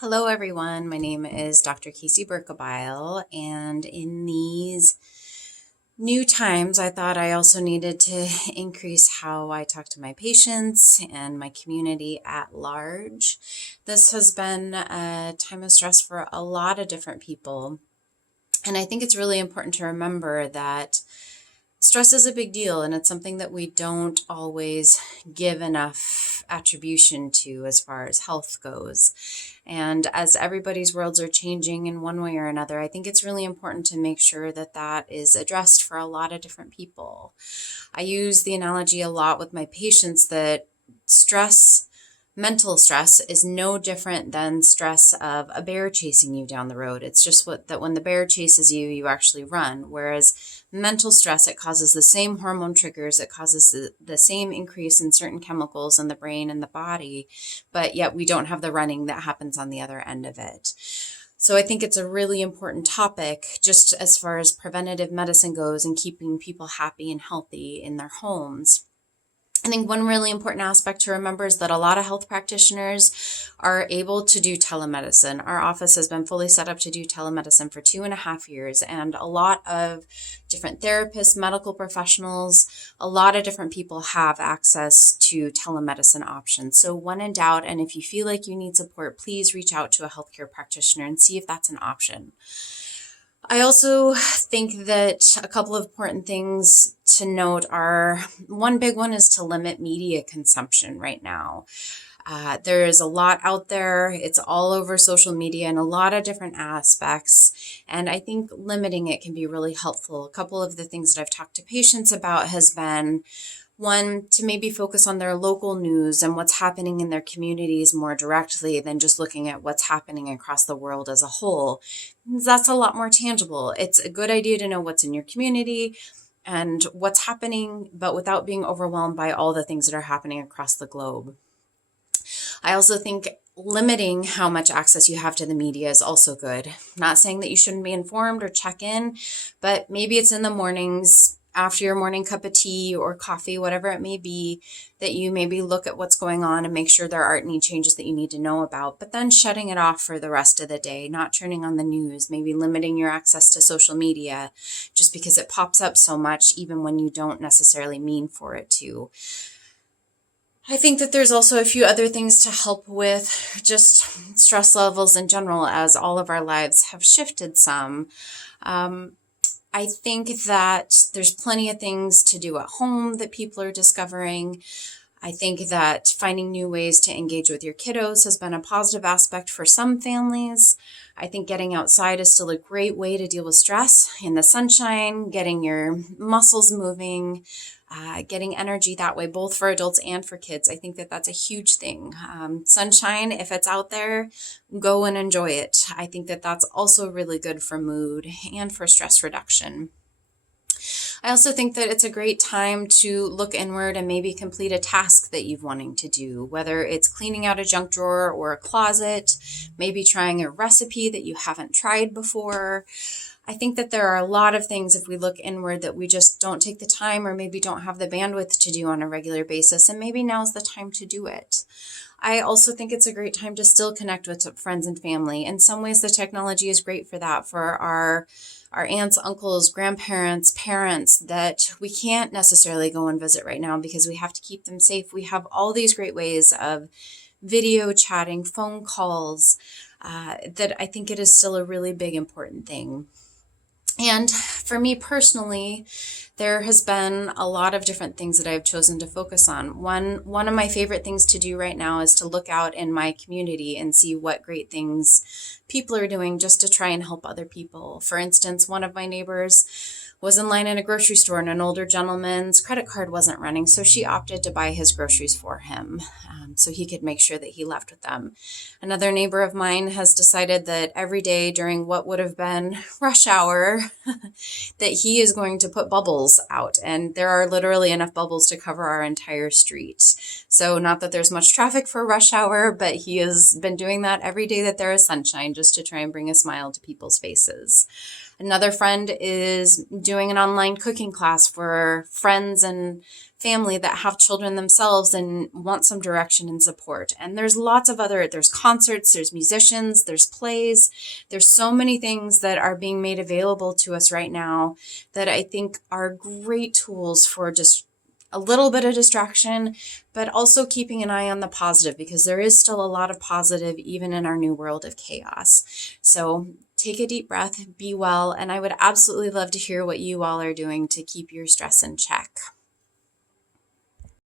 Hello, everyone. My name is Dr. Casey Berkebile, and in these new times, I thought I also needed to increase how I talk to my patients and my community at large. This has been a time of stress for a lot of different people, and I think it's really important to remember that stress is a big deal, and it's something that we don't always give enough attribution to as far as health goes. And as everybody's worlds are changing in one way or another, I think it's really important to make sure that that is addressed for a lot of different people. I use the analogy a lot with my patients that stress, mental stress, is no different than stress of a bear chasing you down the road. It's just that when the bear chases you, you actually run. Whereas mental stress, it causes the same hormone triggers, it causes the same increase in certain chemicals in the brain and the body, but yet we don't have the running that happens on the other end of it. So I think it's a really important topic just as far as preventative medicine goes and keeping people happy and healthy in their homes. I think one really important aspect to remember is that a lot of health practitioners are able to do telemedicine. Our office has been fully set up to do telemedicine for 2.5 years, and a lot of different therapists, medical professionals, a lot of different people have access to telemedicine options. So when in doubt, and if you feel like you need support, please reach out to a healthcare practitioner and see if that's an option. I also think that a couple of important things to note are, one big one is to limit media consumption right now. There is a lot out there. It's all over social media in a lot of different aspects. And I think limiting it can be really helpful. A couple of the things that I've talked to patients about has been, one, to maybe focus on their local news and what's happening in their communities more directly than just looking at what's happening across the world as a whole. That's a lot more tangible. It's a good idea to know what's in your community and what's happening, but without being overwhelmed by all the things that are happening across the globe. I also think limiting how much access you have to the media is also good. Not saying that you shouldn't be informed or check in, but maybe it's in the mornings after your morning cup of tea or coffee, whatever it may be, that you maybe look at what's going on and make sure there aren't any changes that you need to know about, but then shutting it off for the rest of the day, not turning on the news, maybe limiting your access to social media just because it pops up so much, even when you don't necessarily mean for it to. I think that there's also a few other things to help with just stress levels in general, as all of our lives have shifted some. I think that there's plenty of things to do at home that people are discovering. I think that finding new ways to engage with your kiddos has been a positive aspect for some families. I think getting outside is still a great way to deal with stress in the sunshine, getting your muscles moving, getting energy that way, both for adults and for kids. I think that that's a huge thing. Sunshine, if it's out there, go and enjoy it. I think that that's also really good for mood and for stress reduction. I also think that it's a great time to look inward and maybe complete a task that you've wanting to do, whether it's cleaning out a junk drawer or a closet, maybe trying a recipe that you haven't tried before. I think that there are a lot of things, if we look inward, that we just don't take the time or maybe don't have the bandwidth to do on a regular basis, and maybe now's the time to do it. I also think it's a great time to still connect with friends and family. In some ways, the technology is great for that, for our aunts, uncles, grandparents, parents that we can't necessarily go and visit right now because we have to keep them safe. We have all these great ways of video chatting, phone calls, that I think it is still a really big, important thing. And for me personally, there has been a lot of different things that I've chosen to focus on. One of my favorite things to do right now is to look out in my community and see what great things people are doing just to try and help other people. For instance, one of my neighbors was in line in a grocery store and an older gentleman's credit card wasn't running, so she opted to buy his groceries for him so he could make sure that he left with them. Another neighbor of mine has decided that every day during what would have been rush hour that he is going to put bubbles out, and there are literally enough bubbles to cover our entire street. So not that there's much traffic for rush hour, but he has been doing that every day that there is sunshine just to try and bring a smile to people's faces. Another friend is doing an online cooking class for friends and family that have children themselves and want some direction and support. And there's lots of there's concerts, there's musicians, there's plays. There's so many things that are being made available to us right now that I think are great tools for just a little bit of distraction, but also keeping an eye on the positive, because there is still a lot of positive even in our new world of chaos. So take a deep breath, be well, and I would absolutely love to hear what you all are doing to keep your stress in check.